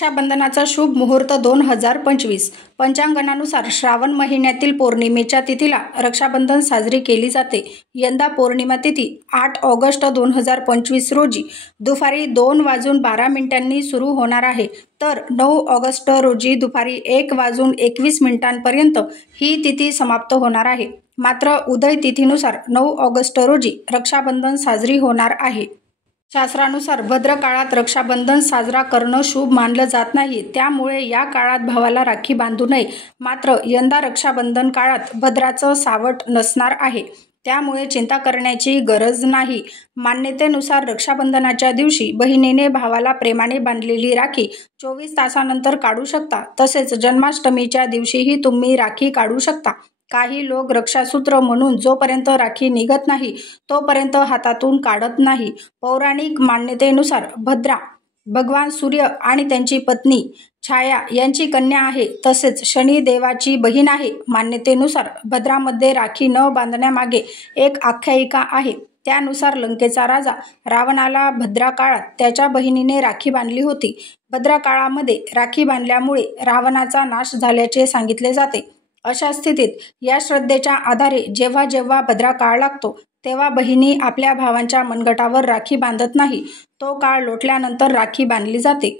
रक्षाबंधनाचा शुभ मुहूर्त 2025 पंचांगणानुसार श्रावण महिन्यातील पौर्णिमेच्या तिथीला रक्षाबंधन साजरी केली जाते। यंदा पौर्णिमा तिथी 8 ऑगस्ट 2025 रोजी दुपारी 2:12 सुरू होणार आहे, तर 9 ऑगस्ट रोजी दुपारी 1:21 पर्यंत ही तिथी समाप्त होणार आहे। मात्र उदय तिथीनुसार 9 ऑगस्ट रोजी रक्षाबंधन साजरी होणार आहे। शास्त्रानुसार भद्र काळात रक्षाबंधन साजरा करणं शुभ मानलं जात नाही, त्यामुळे या काळात भावाला राखी बांधू नये। मात्र यंदा रक्षाबंधन काळात भद्राचं सावट नसणार आहे, त्यामुळे चिंता करण्याची गरज नाही। मान्यतेनुसार रक्षाबंधनाच्या दिवशी बहिणीने भावाला प्रेमाने बांधलेली राखी 24 तासानंतर काढू शकता। तसेच जन्माष्टमीच्या दिवशीही तुम्ही राखी काढू शकता। काही लोक रक्षासूत्र म्हणून जोपर्यंत राखी निघत नाही तोपर्यंत हातातून काढत नाही। पौराणिक मान्यतेनुसार भद्रा भगवान सूर्य आणि त्यांची पत्नी छाया यांची कन्या आहे, तसेच शनी देवाची बहीण आहे। मान्यतेनुसार भद्रामध्ये राखी न बांधण्यामागे एक आख्यायिका आहे। त्यानुसार लंकेचा राजा रावणाला भद्रा काळात त्याच्या बहिणीने राखी बांधली होती। भद्रा काळामध्ये राखी बांधल्यामुळे रावणाचा नाश झाल्याचे सांगितले जाते। अशा स्थितीत या श्रद्धेच्या आधारे जेव्हा जेव्हा भद्रा काळ लागतो तेव्हा बहिणी आपल्या भावांच्या मनगटावर राखी बांधत नाही, तो काळ लोटल्यानंतर राखी बांधली जाते।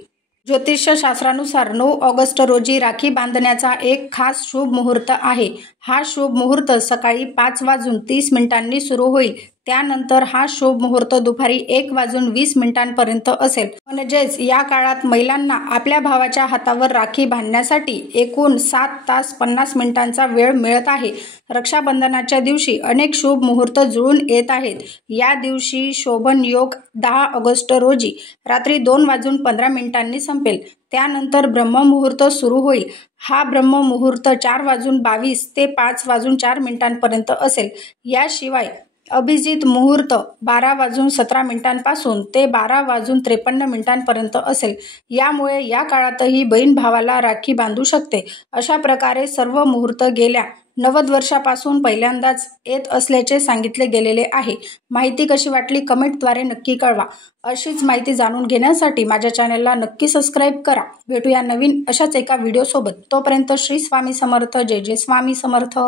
ज्योतिष्य शास्त्रानुसार 9 ऑगस्ट रोजी राखी बांधण्याचा एक खास शुभ मुहूर्त आहे। हा शुभ मुहूर्त सकाळी 5:30 सुरू होईल। त्यानंतर हा शुभ मुहूर्त दुपारी 1:20 पर्यंत असेल। म्हणजेच या काळात महिलांना आपल्या भावाच्या हातावर राखी बांधण्यासाठी एकूण 7 तास 50 मिनिटांचा वेळ मिळत आहे। रक्षाबंधनाच्या दिवशी अनेक शुभ मुहूर्त जुळून येत आहेत। या दिवशी शोभन योग 10 ऑगस्ट रोजी रात्री 2:15 संपेल। त्यानंतर ब्रह्ममुहूर्त सुरू होईल। हा ब्रह्ममुहूर्त 4:22 ते 5:04 पर्यंत असेल। याशिवाय अभिजित मुहूर्त 12:17 पासून ते 12:53 पर्यंत असेल। यामुळे या काळातही बहीण भावाला राखी बांधू शकते। अशा प्रकारे सर्व मुहूर्त गेल्या 90 वर्षापासून पहिल्यांदाच येत असल्याचे सांगितले गेलेले आहे। माहिती कशी वाटली कमेंटद्वारे नक्की कळवा। अशीच माहिती जाणून घेण्यासाठी माझ्या चॅनलला नक्की सबस्क्राईब करा। भेटूया नवीन अशाच एका व्हिडिओसोबत। तोपर्यंत श्री स्वामी समर्थ। जय जय स्वामी समर्थ।